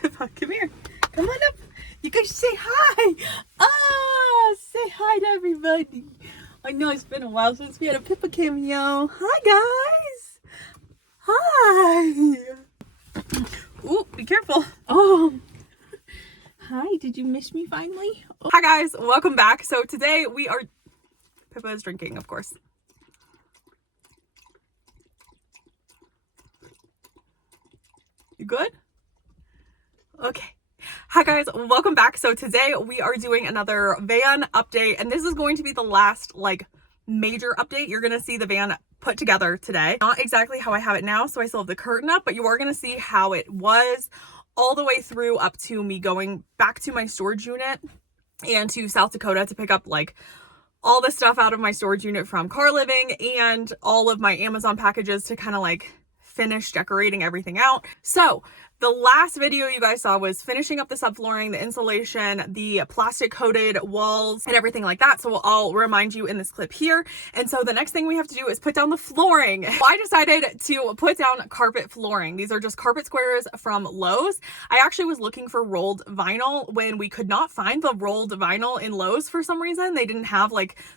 Pippa, come here. Come on up. You guys say hi. Say hi to everybody. I know it's been a while since we had a Pippa cameo. Hi, guys. Hi. Ooh, be careful. Oh. Hi, did you miss me finally? Oh. Hi, guys. Welcome back. So today we are... Pippa is drinking, of course. You good? Okay. Hi guys, welcome back. So today we are doing another van update, and this is going to be the last major update. You're going to see the van put together today. Not exactly how I have it now, so I still have the curtain up, but you are going to see how it was all the way through up to me going back to my storage unit and to South Dakota to pick up all the stuff out of my storage unit from Car Living and all of my Amazon packages to kind of finish decorating everything out. So the last video you guys saw was finishing up the subflooring, the insulation, the plastic coated walls, and everything like that. So I'll remind you in this clip here. And so the next thing we have to do is put down the flooring. I decided to put down carpet flooring. These are just carpet squares from Lowe's. I actually was looking for rolled vinyl when we could not find the rolled vinyl in Lowe's for some reason. They didn't have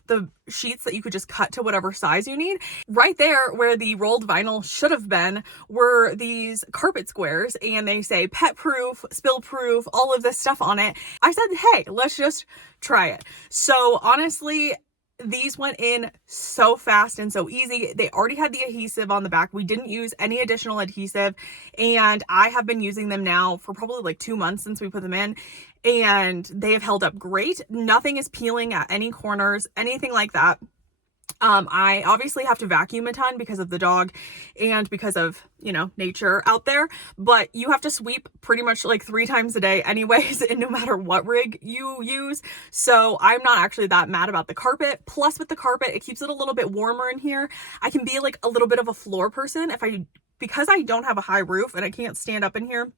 the sheets that you could just cut to whatever size you need. Right there where the rolled vinyl should have been were these carpet squares, and they say pet proof, spill proof, all of this stuff on it. I said, hey, let's just try it. So honestly, these went in so fast and so easy. They already had the adhesive on the back. We didn't use any additional adhesive, and I have been using them now for probably 2 months since we put them in, and they have held up great. Nothing is peeling at any corners, anything like that. I obviously have to vacuum a ton because of the dog and because of, nature out there, but you have to sweep pretty much 3 times a day anyways, and no matter what rig you use. So I'm not actually that mad about the carpet. Plus with the carpet, it keeps it a little bit warmer in here. I can be a little bit of a floor person because I don't have a high roof and I can't stand up in here,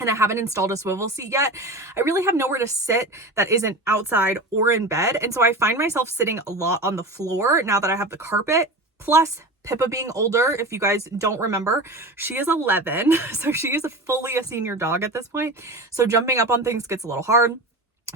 and I haven't installed a swivel seat yet. I really have nowhere to sit that isn't outside or in bed. And so I find myself sitting a lot on the floor now that I have the carpet. Plus Pippa being older, if you guys don't remember, she is 11. So she is fully a senior dog at this point. So jumping up on things gets a little hard.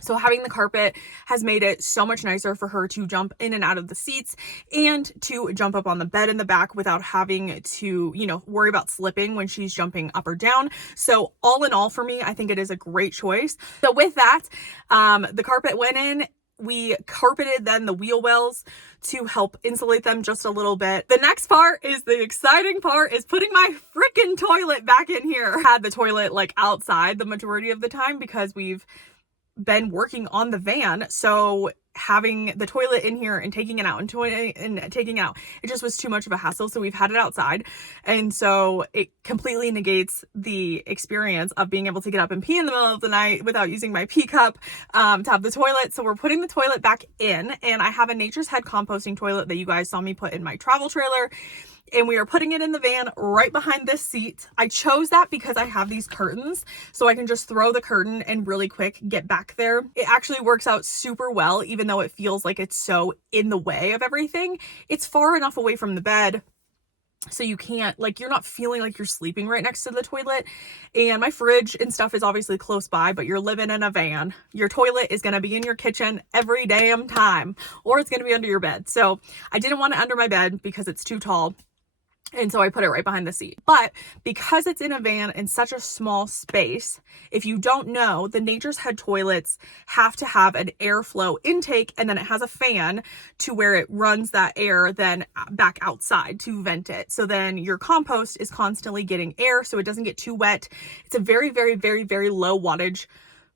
So having the carpet has made it so much nicer for her to jump in and out of the seats and to jump up on the bed in the back without having to, worry about slipping when she's jumping up or down. So all in all, for me, I think it is a great choice. So with that, the carpet went in. We carpeted then the wheel wells to help insulate them just a little bit. The next part is the exciting part, is putting my freaking toilet back in here. I had the toilet outside the majority of the time because we've been working on the van, so having the toilet in here and taking it out and taking it out, it just was too much of a hassle. So we've had it outside, and so it completely negates the experience of being able to get up and pee in the middle of the night without using my pee cup to have the toilet. So we're putting the toilet back in, and I have a Nature's Head composting toilet that you guys saw me put in my travel trailer, and we are putting it in the van right behind this seat. I chose that because I have these curtains, so I can just throw the curtain and really quick get back there. It actually works out super well, even though it feels like it's so in the way of everything. It's far enough away from the bed so you can't, you're not feeling like you're sleeping right next to the toilet. And my fridge and stuff is obviously close by, but you're living in a van. Your toilet is going to be in your kitchen every damn time, or it's going to be under your bed. So I didn't want it under my bed because it's too tall. And so I put it right behind the seat. But because it's in a van in such a small space, if you don't know, the Nature's Head toilets have to have an airflow intake, and then it has a fan to where it runs that air then back outside to vent it. So then your compost is constantly getting air so it doesn't get too wet. It's a very, very, very, very low wattage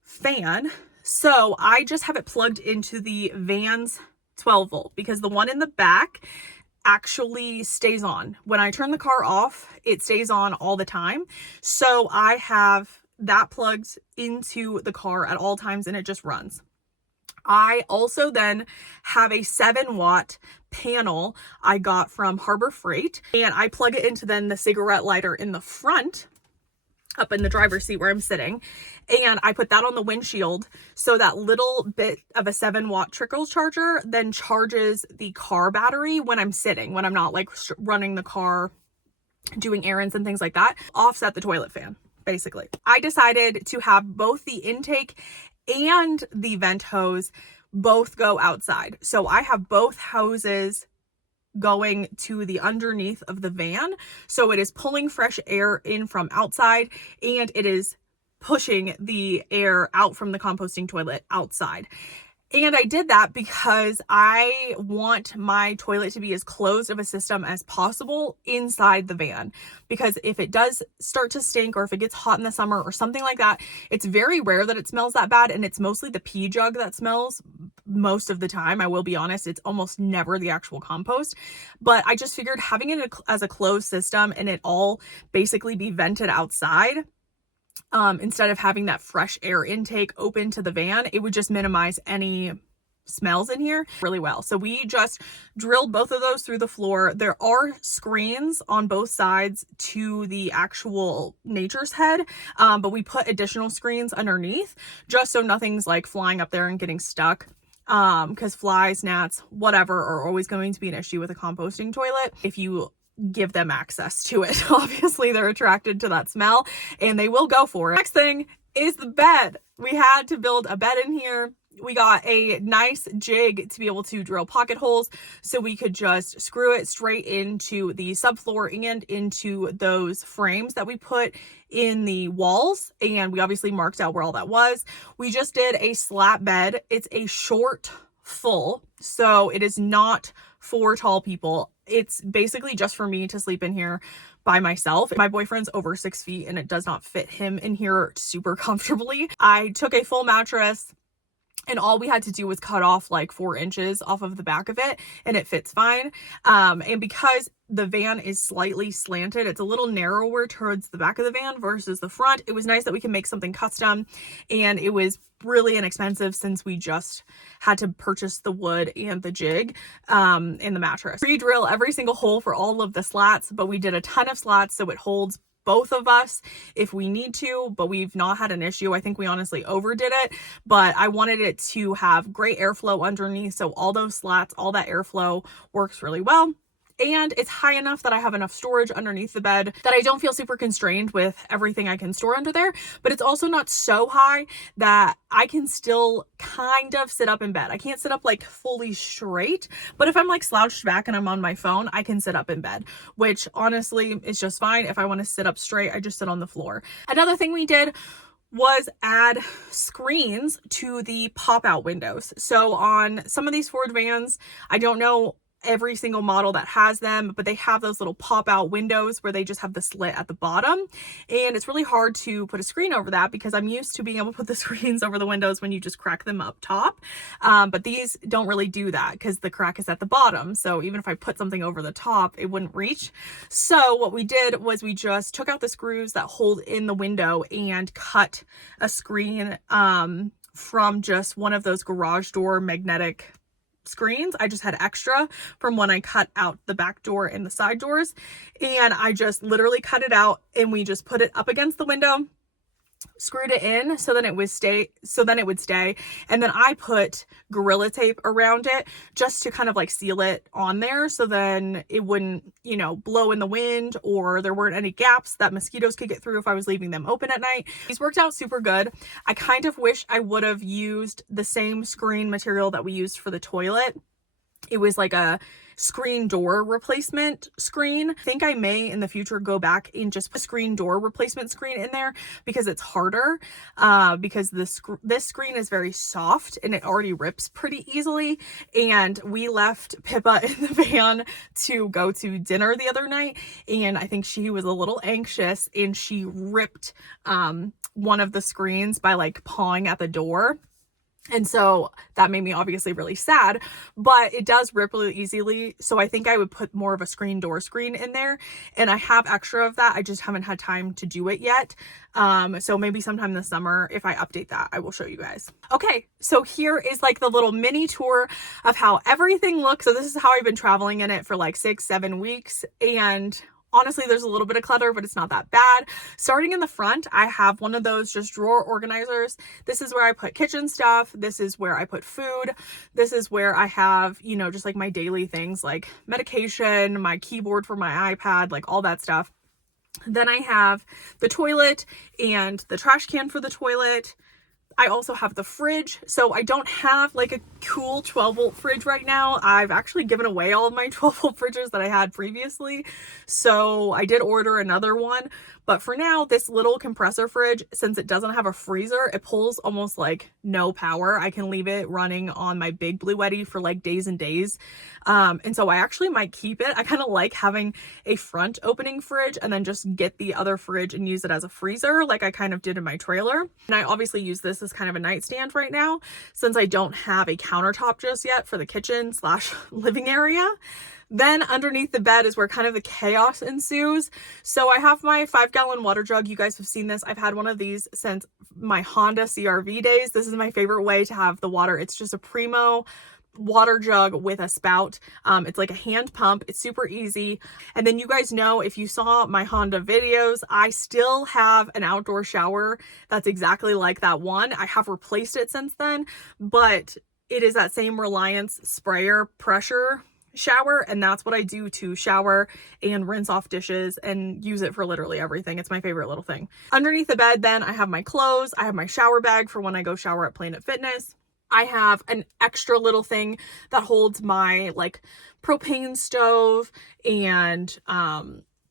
fan. So I just have it plugged into the van's 12 volt because the one in the back actually stays on. When I turn the car off, it stays on all the time. So I have that plugged into the car at all times, and it just runs. I also then have a 7-watt panel I got from Harbor Freight, and I plug it into then the cigarette lighter in the front up in the driver's seat where I'm sitting, and I put that on the windshield, so that little bit of a 7-watt trickle charger then charges the car battery when I'm sitting, when I'm not running the car, doing errands and things like that. Offset the toilet fan, basically. I decided to have both the intake and the vent hose both go outside. So I have both hoses going to the underneath of the van. So it is pulling fresh air in from outside, and it is pushing the air out from the composting toilet outside. And I did that because I want my toilet to be as closed of a system as possible inside the van. Because if it does start to stink, or if it gets hot in the summer or something like that, it's very rare that it smells that bad. And it's mostly the pee jug that smells most of the time. I will be honest, it's almost never the actual compost. But I just figured having it as a closed system and it all basically be vented outside, instead of having that fresh air intake open to the van, it would just minimize any smells in here really well. So we just drilled both of those through the floor. There are screens on both sides to the actual Nature's Head, but we put additional screens underneath just so nothing's like flying up there and getting stuck. Because flies, gnats, whatever are always going to be an issue with a composting toilet if you give them access to it. Obviously, they're attracted to that smell and they will go for it. Next thing is the bed. We had to build a bed in here. We got a nice jig to be able to drill pocket holes so we could just screw it straight into the subfloor and into those frames that we put in the walls. And we obviously marked out where all that was. We just did a slat bed. It's a short full, so it is not for tall people. It's basically just for me to sleep in here by myself. My boyfriend's over 6 feet and it does not fit him in here super comfortably. I took a full mattress and all we had to do was cut off like 4 inches off of the back of it and it fits fine. And because the van is slightly slanted, it's a little narrower towards the back of the van versus the front. It was nice that we can make something custom, and it was really inexpensive since we just had to purchase the wood and the jig and the mattress. We drill every single hole for all of the slats, but we did a ton of slats so it holds both of us if we need to, but we've not had an issue. I think we honestly overdid it, but I wanted it to have great airflow underneath, so all those slats, all that airflow works really well. And it's high enough that I have enough storage underneath the bed that I don't feel super constrained with everything I can store under there. But it's also not so high that I can still kind of sit up in bed. I can't sit up like fully straight, but if I'm like slouched back and I'm on my phone, I can sit up in bed, which honestly is just fine. If I want to sit up straight, I just sit on the floor. Another thing we did was add screens to the pop-out windows. So on some of these Ford vans, I don't know every single model that has them, but they have those little pop-out windows where they just have the slit at the bottom, and it's really hard to put a screen over that because I'm used to being able to put the screens over the windows when you just crack them up top, but these don't really do that because the crack is at the bottom, so even if I put something over the top, it wouldn't reach. So what we did was we just took out the screws that hold in the window and cut a screen from just one of those garage door magnetic screens. I just had extra from when I cut out the back door and the side doors, and I just literally cut it out and we just put it up against the window, screwed it in so then it would stay, and then I put Gorilla Tape around it just to kind of like seal it on there so then it wouldn't, you know, blow in the wind, or there weren't any gaps that mosquitoes could get through if I was leaving them open at night. These worked out super good. I kind of wish I would have used the same screen material that we used for the toilet. It was like a screen door replacement screen. I think I may in the future go back and just put a screen door replacement screen in there because it's harder, because this screen is very soft and it already rips pretty easily. And we left Pippa in the van to go to dinner the other night, and I think she was a little anxious and she ripped one of the screens by like pawing at the door. And so that made me obviously really sad, but it does rip really easily. So I think I would put more of a screen in there, and I have extra of that. I just haven't had time to do it yet. So maybe sometime this summer, if I update that, I will show you guys. Okay, so here is like the little mini tour of how everything looks. So this is how I've been traveling in it for like 6-7 weeks. And honestly, there's a little bit of clutter, but it's not that bad. Starting in the front, I have one of those just drawer organizers. This is where I put kitchen stuff. This is where I put food. This is where I have, you know, just like my daily things like medication, my keyboard for my iPad, like all that stuff. Then I have the toilet and the trash can for the toilet. I also have the fridge. So I don't have like a cool 12-volt fridge right now. I've actually given away all of my 12-volt fridges that I had previously. So I did order another one. But for now, this little compressor fridge, since it doesn't have a freezer, it pulls almost like no power. I can leave it running on my big Bluetti for like days and days. And so I actually might keep it. I kind of like having a front opening fridge and then just get the other fridge and use it as a freezer like I kind of did in my trailer. And I obviously use this as kind of a nightstand right now since I don't have a countertop just yet for the kitchen / living area. Then underneath the bed is where kind of the chaos ensues. So I have my 5-gallon water jug. You guys have seen this. I've had one of these since my Honda CR-V days. This is my favorite way to have the water. It's just a Primo water jug with a spout. It's like a hand pump. It's super easy. And then you guys know, if you saw my Honda videos, I still have an outdoor shower that's exactly like that one. I have replaced it since then, but it is that same Reliance sprayer pressure shower, and that's what I do to shower and rinse off dishes and use it for literally everything. It's my favorite little thing. Underneath the bed then I have my clothes. I have my shower bag for when I go shower at Planet Fitness. I have an extra little thing that holds my like propane stove and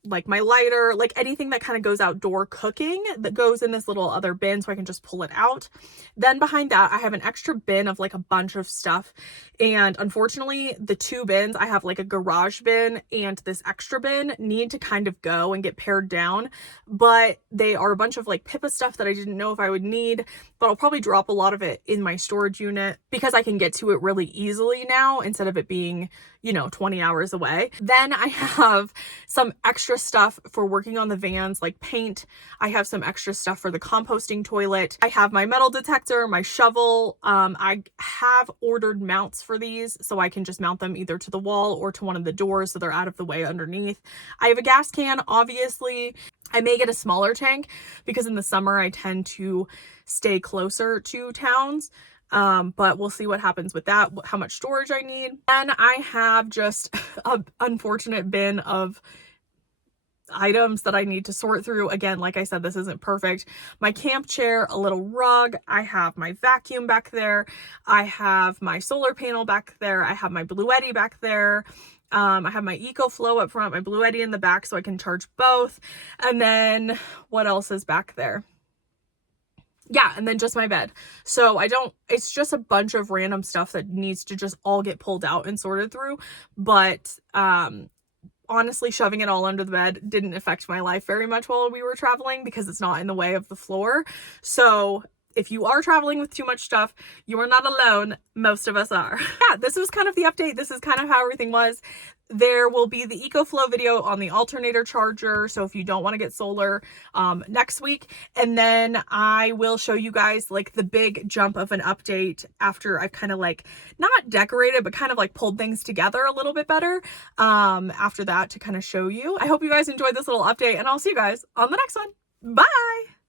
like my lighter, like anything that kind of goes outdoor cooking that goes in this little other bin so I can just pull it out. Then behind that, I have an extra bin of like a bunch of stuff. And unfortunately, the two bins, I have like a garage bin and this extra bin, need to kind of go and get pared down. But they are a bunch of like Pippa stuff that I didn't know if I would need, but I'll probably drop a lot of it in my storage unit because I can get to it really easily now instead of it being, you know, 20 hours away. Then I have some extra stuff for working on the vans, like paint. I have some extra stuff for the composting toilet. I have my metal detector, my shovel. I have ordered mounts for these so I can just mount them either to the wall or to one of the doors so they're out of the way underneath. I have a gas can, obviously. I may get a smaller tank because in the summer I tend to stay closer to towns. But we'll see what happens with that, how much storage I need. And I have just an unfortunate bin of items that I need to sort through. Again, like I said, this isn't perfect. My camp chair, a little rug. I have my vacuum back there. I have my solar panel back there. I have my Bluetti back there. I have my EcoFlow up front, my Bluetti in the back so I can charge both. And then what else is back there? Yeah, and then just my bed. So it's just a bunch of random stuff that needs to just all get pulled out and sorted through. But honestly, shoving it all under the bed didn't affect my life very much while we were traveling because it's not in the way of the floor. So if you are traveling with too much stuff, you are not alone. Most of us are. Yeah, this was kind of the update. This is kind of how everything was. There will be the EcoFlow video on the alternator charger. So if you don't want to get solar, next week. And then I will show you guys like the big jump of an update after I've kind of like not decorated, but kind of like pulled things together a little bit better. After that to kind of show you. I hope you guys enjoyed this little update and I'll see you guys on the next one. Bye.